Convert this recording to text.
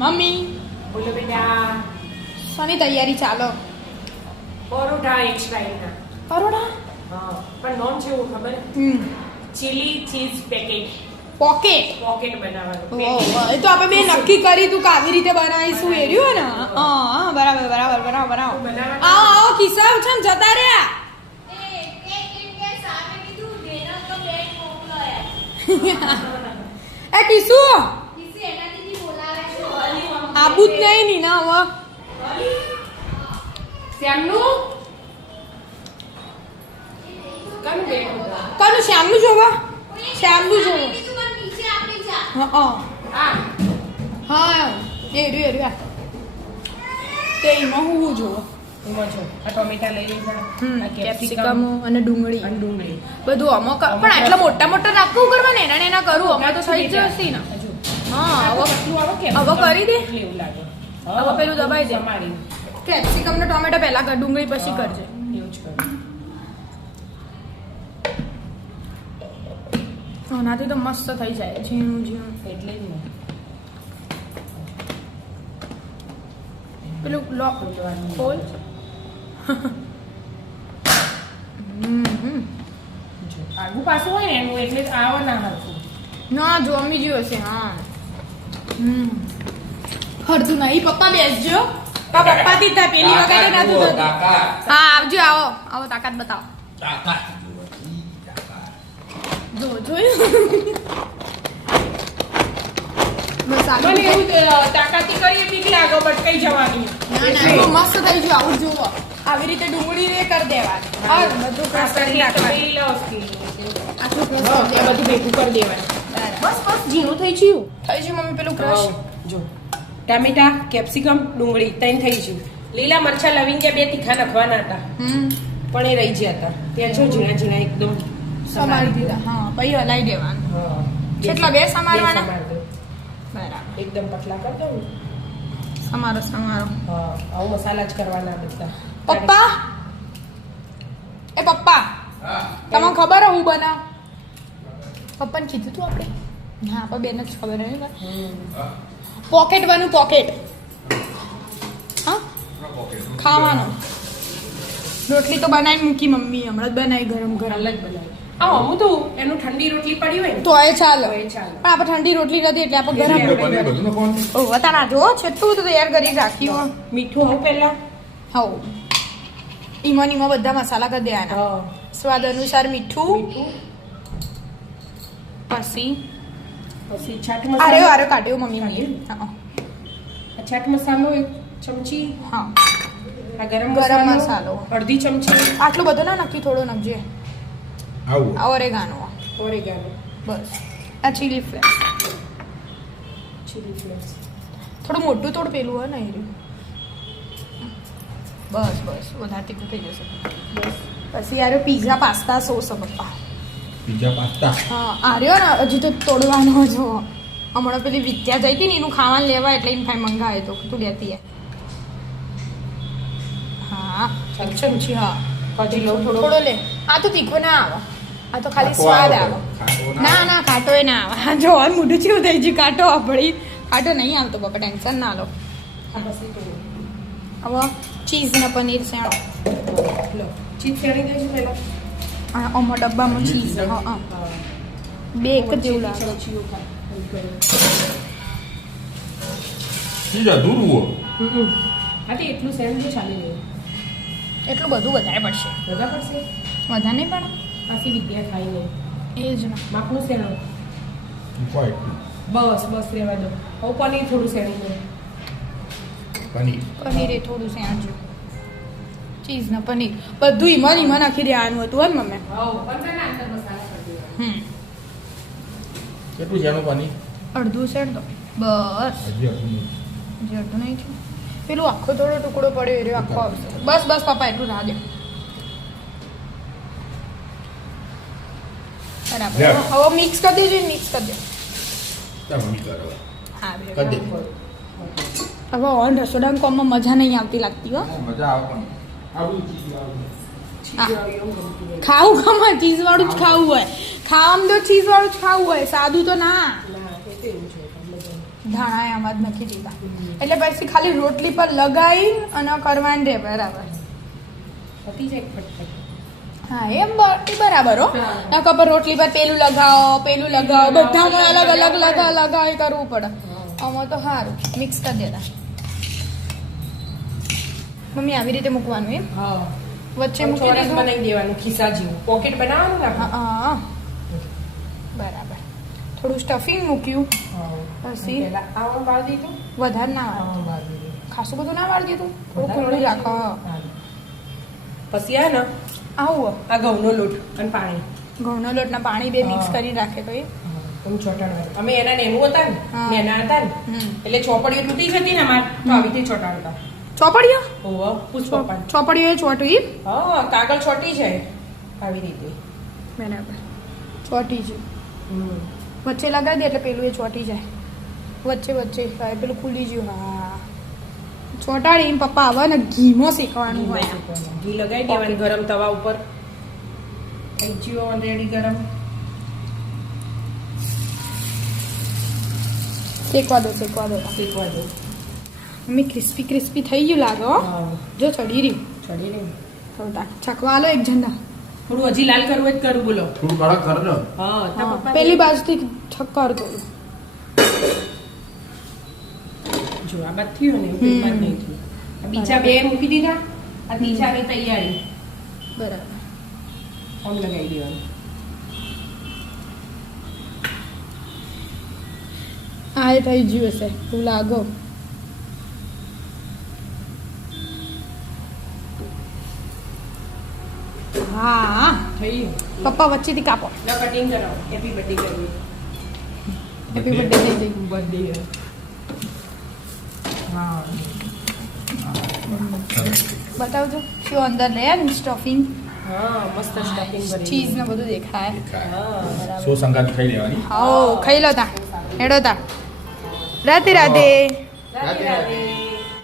Mummy બોલો બેટા. શાની તૈયારી ચાલો? પરોઠા એક સ્ટાઈલના. પરોઠા? હા, પણ નામ છે એવું ખબર? Chilli cheese packet. પોકેટ બનાવવાનું. એ તો આપણે બે નક્કી કરી તું કે આવી રીતે બનાવીશું એ રહ્યું ને. હા બરાબર બરાબર બરાબર બરાબર. આવો કિસ્સા છે ને જતા રહ્યા. એ કિસ્સુ આબુ જ નહીં ની ના હવે શ્યામનું કનું શ્યામનું જોવા શ્યામનું જોવા હા એ રહ્યું તે એમાં હું જોવા આ ટોમેટા લઈ લીધા, કેપ્સિકમ અને ડુંગળી બધું અમુક પણ આટલા મોટા મોટા નાખવું કરવા ને એના એના કરું અમે તો થઈ જશે ને. હા હવે કરી દે. એવું લાગે. હવે પેલું દબાઈ દે. સમારી કેપ્સિકમ ને ટોમેટા પહેલા કર, ડુંગળી પછી કરજે. એવું જ કરું. આનાથી તો મસ્ત થઈ જાય ઝીણું ઝીણું. એટલે જ ને. પેલું લોક ખોલ. આગુ પાછું હોય ને એનું એટલે આવા ના હરખું. ના જો અમી જ્યો હશે. હા હરતું નહીં. પપ્પા બેસજો. પપ્પા થી થાય પેલી વખતે નતું થતું. હા આવજો આવો આવો તાકાત બતાવો. જો જોયું બસ મને આગળ એવું તાકાતી કરીએ બીક લાગે બટકાઈ જવાની. ના ના બહુ મસ્ત થઈ ગયું. આવું જુઓ આવી રીતે ડુંગળી ને કરી દેવાની. હા બધું ક્રશ કરી નાખવાનું. આટલું ક્રશ કરી દેવાનું. બધું ભેગું કરી દેવાનું. બસ બસ ઝીણું થઈ ગયું. થઈ ગયું મમ્મી પેલું ક્રશ. જો ટામેટા, કેપ્સિકમ, ડુંગળી ત્રણ થઈ ગયું. લીલા મરચા લવિંગિયા બે તીખા નાખવાના હતા પણ એ રહી ગયા હતા. ત્યાં જો ઝીણા ઝીણા એકદમ સમારી દીધા. હા પછી હલાઈ દેવાનું. હા. કેટલા? બે સમારવાના? સમાર દો. બરાબર. એકદમ પતલા કરી દઉં ને. સમારો સમારો. હા આવું મસાલા જ કરવાના બધા. પપ્પા એ પપ્પા તમને ખબર હું બનાવ? પપ્પાને કીધું તું આપણે? હા આપણે બેન જ ખબર નહીં. પોકેટ બનું પોકેટ. હા ખાવાનું. રોટલી તો બનાવી મૂકી મમ્મી હમણાં જ બનાવી ગરમ ગરમ. અલગ બનાવી. હા હું તો એનું ઠંડી રોટલી પડી હોય ને તો એ ચાલો. તો એ ચાલે. પણ આપણે ઠંડી રોટલી નથી એટલે આપણે ગરમ રોટલી. ઓ વતાના જો છેટલું તો તૈયાર કરી રાખ્યું. મીઠું હવે પહેલા હવ ઈમાં ઈમાં બધા મસાલા કરી દેવાના. હા સ્વાદ અનુસાર મીઠું. પછી પછી છાટ આરે મસાલો. આરે કાઢ્યો મમ્મી મને. હા આ છાટ મસાલો એક ચમચી. હા આ ગરમ ગરમ મસાલો મસાલો. અડધી ચમચી. આટલું બધું ના નાખી થોડો નાખજે. આ ઓરેગાનો ઓરેગાનો. બસ. આ ચીલી ફ્લેક્સ ચીલી ફ્લેક્સ. થોડું મોટું થોડું પેલું હોય ને એ રહ્યું. બસ બસ વધારે તીખું થઈ જશે. બસ પછી યાર પીઝા પાસ્તા સોસ પપ્પા. પીઝા પાસ્તા હા આર્યો ને હજી તો તોડવાનો જો હમણાં પેલી વિદ્યા જઈ હતી ને એનું ખાવાનું લેવા એટલે એને ભાઈ મંગાવે તો તું લેતી હા એક ચમચી. હા હજી લઉં થોડો. થોડો લે. આ તો તીખો ના આવે. આ તો ખાલી સ્વાદ આવે. ના ના કાંટો એ ના આવે. હા જો આ મોઢું ચેવું થઈ ગયું. કાંટો આપણી કાંટો નહીં આવતો બાપા ટેન્શન ના લો. આ પછી તો હવે ચીઝ ને પનીર સેણો. લો ચીઝ ફેણી દઈશું પહેલા. આ આમાં ડબ્બામાં ચીઝ. હા હા બે એક જ જેવું લાગે. ચમચીઓ ખાય. ચીજ અધૂરું હા તો એટલું સેન્ડવિચ ચાલી ગયું. એટલું બધું વધારે પડશે. મજા પડશે. વધારે નહીં પડે પાછી વિદ્યા ખાઈ નહીં. એ જ ને. માપનું શેનો. બસ બસ રહેવા દો. હવે પનીર થોડું શેણી દો. પનીર પનીર એ થોડું સેણજો. ચીઝ ને પનીર બધું ઈમાં ને ઈમાં નાખી દેવાનું હતું હોય ને મમ્મી? હા પણ ના અંદર મસાલા કરી દેવાના. કેટલું છે એનું પનીર? અડધું સેણ તો બસ. હજી અડધું નહીં. હજી અડધું નહીં છે. પેલું આખો થોડો ટુકડો પડ્યો એ રહ્યો આખો આવશે. બસ બસ પપ્પા એટલું ના દે. બરાબર. હવે મિક્સ કરી દેજો. મિક્સ કરી દે. ચાલ મમ્મી કરો હા કર દે. હવે ઓન રસોડામાં કોમમાં મજા નહીં આવતી લાગતી હો. મજા આવે પણ આ બધું ચીજ આવે. ખાવું ગમે ચીઝ વાળું જ ખાવું હોય. ખાવામાં તો ચીઝ વાળું જ ખાવું હોય સાદું તો ના. ધાણા એ આમાં જ નાખી દીધા એટલે પછી ખાલી રોટલી પર લગાવી અને કરવાની રે બરાબર પતી જાય ફટફટ. હા એમ બરાબર હો ના ખબર રોટલી પર પેલું લગાવો બધામાં અલગ લગાવી કરવું પડે આમાં તો સારું મિક્સ કરી દેતા મમ્મી આવી રીતે મૂકવાનું એમ હા વચ્ચે મૂકી ચોરસ દીધું બનાવી દેવાનું ખિસ્સા જેવું પોકેટ બનાવવાનું ને આપણે. હા બરાબર થોડું સ્ટફિંગ મૂક્યું પછી પહેલા આવું વાળ દીધું. વધારે ના વાળો આવું વાળ દીધું. ખાસું બધું ના વાળી દીધું થોડું ખુલ્લું રાખો હા. પછી આ ને આવું આ ઘઉંનો લોટ અને પાણી ઘઉંનો લોટના પાણી બે મિક્સ કરી રાખે તો એ એમ ચોટાડવાનું. અમે એના નેનું હતા ને હા. નેના હતા ને હમ. એટલે ચોપડીઓ તૂટી જતી ને અમારે તો આવી રીતે ચોટાડતા. ચોપડીઓ ઓહો પૂછ પપ્પાને. ચોપડીઓ એ ચોટવી હા કાગળ ચોટી જાય આવી રીતે. બરાબર ચોટી છે વચ્ચે લગાવી દે એટલે પેલું એ ચોટી જાય વચ્ચે પેલું ખુલી ગયું હા ચોટાડી પપ્પા આવે ને ઘીમાં શેકવાનું હોય ઘી લગાવી દેવાનું ગરમ તવા ઉપર. થઈ ગયો ઓલરેડી ગરમ. શેકવા દો શેકવા દો. મમ્મી ક્રિસ્પી થઈ ગયું લાગે હો હા જો ચડી રહ્યું ચડી ને થોડું છકવા લો એક ઝંડા થોડું હજી લાલ કરવું હોય તો કરું બોલો. થોડું કડક કર ને. હા તો પપ્પા પેલી બાજુથી છક્કર દો જો આ બાદ થયું ને પેલી બાદ નહીં થયું. આ બીજા બે મૂકી દીધા આ ત્રીજાની તૈયારી બરાબર આમ લગાવી દેવાનું. આ એ થઈ ગયું હશે તું લાગો હા થઈ ગયું. પપ્પા વચ્ચેથી કાપો લો કટિંગ કરાવો. હેપી બર્થડે કરીએ. હેપી બર્થડે થઈ ગઈ બર્થડે હા બતાવજો શું અંદર લે ને સ્ટફિંગ હા મસ્ત સ્ટફિંગ ભરી ચીઝ ને બધું દેખાય હા સો સંગાત ખાઈ લેવાની હાઓ ખાઈ લો તા હેડો તા રાધે રાધે રાધે રાધે.